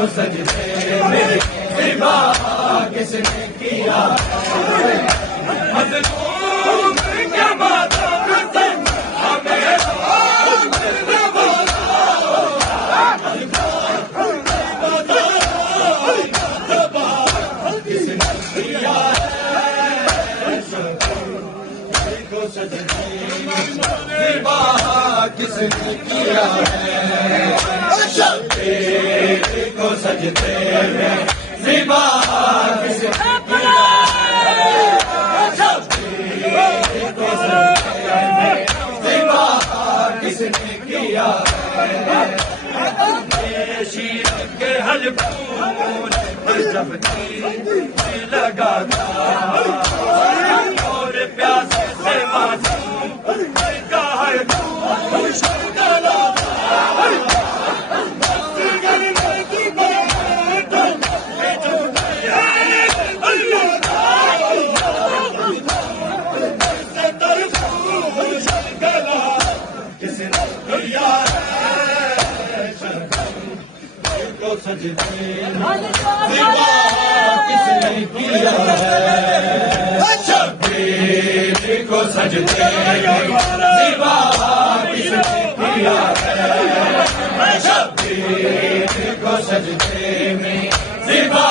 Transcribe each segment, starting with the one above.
کو سجدے میں زیبا کس نے کیا مظلوم کے ماتم سے ہمیں کس نے کیا ہے کو سجدے زیبا کس نے کیا ہے شبیر کو سجدے میں زیبا کس نے کیا ہے شبیر کو سجدے میں زیبا کس نے کیا ہے شیر کے حلقوں پر جب تیر لگا تھا اور پیاس سے معصوم کا ہر خوش گلا سجدے زیبا کس نے کیا ہے شبیر کو سجدے زیبا کس نے کیا ہے شبیر کو سجدے میں زیبا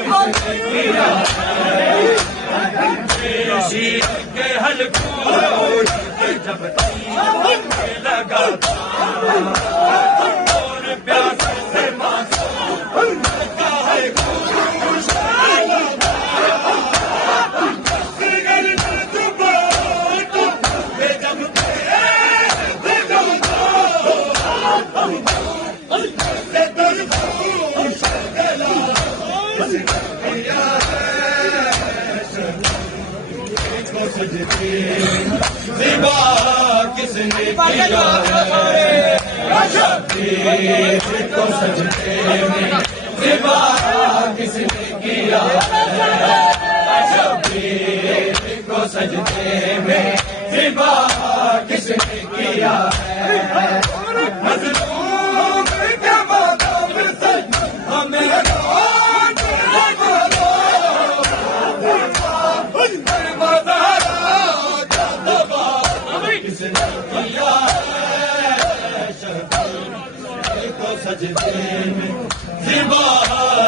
کس نے کیا ہے شیر کے حلقوں جب تیر لگا اور پیاس سے معصوم کا ہے خوش زیبا کس نے کیا ہے شبیر کو سجدے میں زیبا کس نے کیا ہے شبیر کو سجدے میں زیبا کس نے کیا ہے مظلوم کے ماتم سے ہمیں کس نے کیا ہے شبیر کو سجدے میں زیبا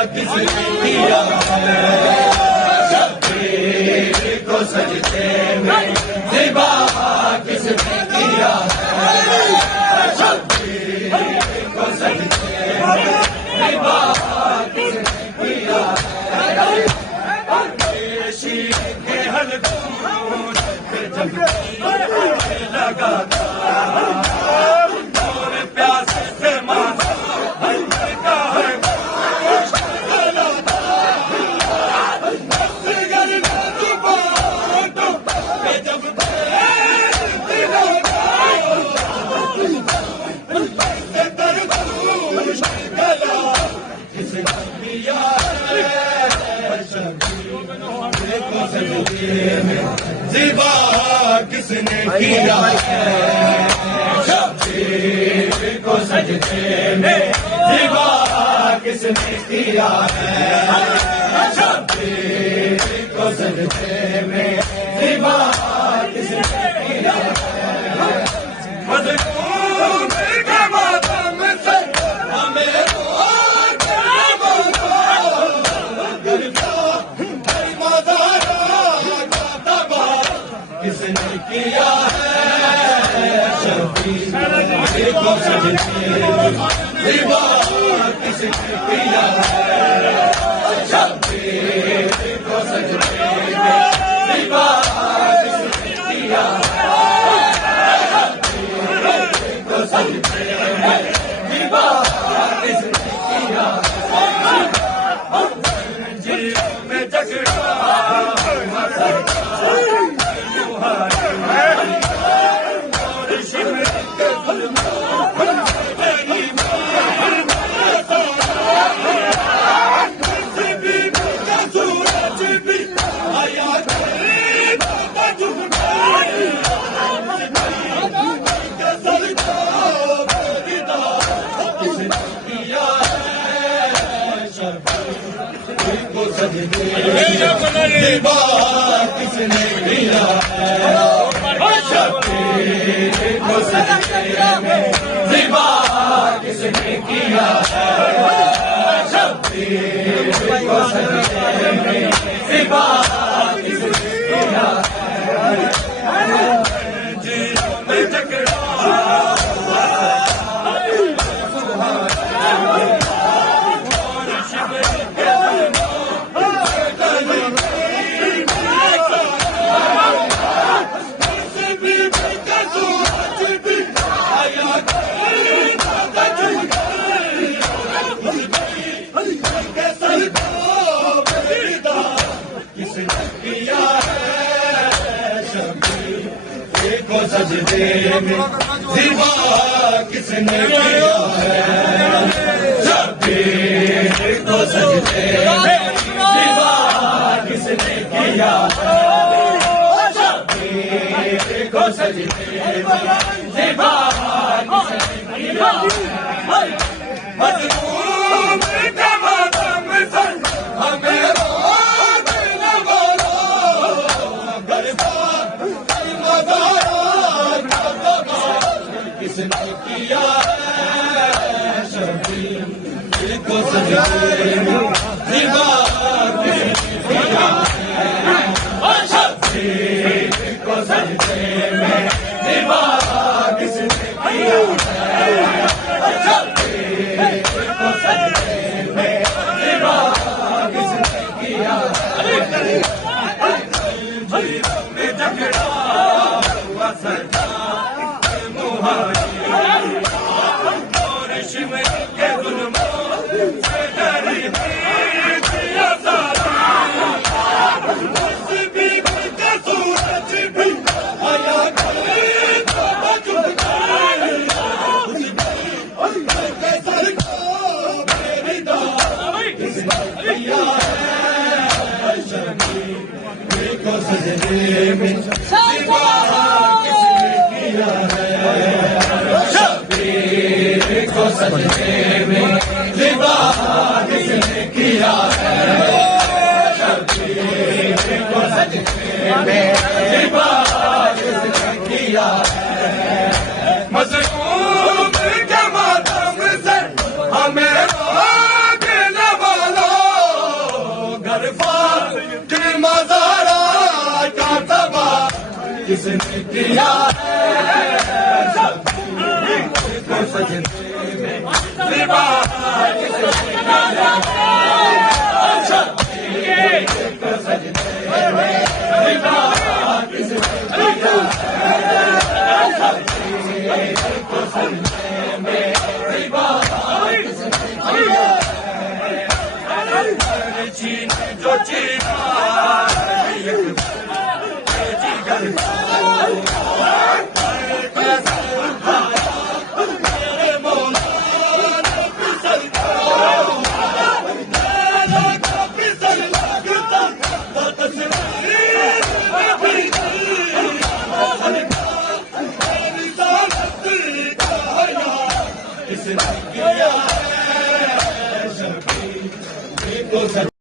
کس نے کیا ہے شبیر کو سجدے میں زیبا کس نے کیا ہے شبیر کو سجدے میں زیبا کس نے کیا ہے شیر کے حلقوں جب لگا اور پیاس سے معصوم کا ہے خوش گلا جب گلا کس نے کیا ہے شبیر کو سجدے میں زیبا کس نے کیا ہے شبیر کو سجدے میں زیبا کس نے کیا ہے شبیر کو سجدے میں زیبا کس نے کیا ہے مظلوم کے ماتم سے ہمیں کس نے کیا ہے شبیر کو سجدے زیبا کس نے کیا ہے شبیر کو سجدے زیبا کو سجدے زیبا کس نے کیا شبیر کو سجدے میں زیبا کس نے کیا شبیر کو سجدے میں زیبا کس نے کیا جیوں میں جکڑا سجدے میں زیبا کس نے کیا ہے شبیر کو سجدے میں زیبا کس نے کیا ہے شبیر کو سجدے میں زیبا کس نے کیا مظلوم کا ماتم سر ہمیں روک نہ بولو غریبان کس نے کیا ہے شبیر کو سجدے میں زیبا کس نے کیا ہے شبیر کو سجدے میں زیبا کس نے کیا ہے شبیر کو سجدے میں زیبا کس نے کیا ہے میں جھگڑا ہوا سجا سجدے میں زیبا کس نے کیا ہے شبیر کو سجدے میں زیبا کس نے کیا ہے شبیر کو سجدے میں زیبا کس نے کیا ہے مظلوم کے ماتم سے ہمیں روک نہ بولو غریبان کے مزارا کس نے کیا ہے شبیر کو سجدے میں زیبا کس نے کیا ہے شبیر کو سجدے میں زیبا کس نے کیا ہے شبیر کو سجدے میں زیبا کس نے کیا ہے چین جو چینا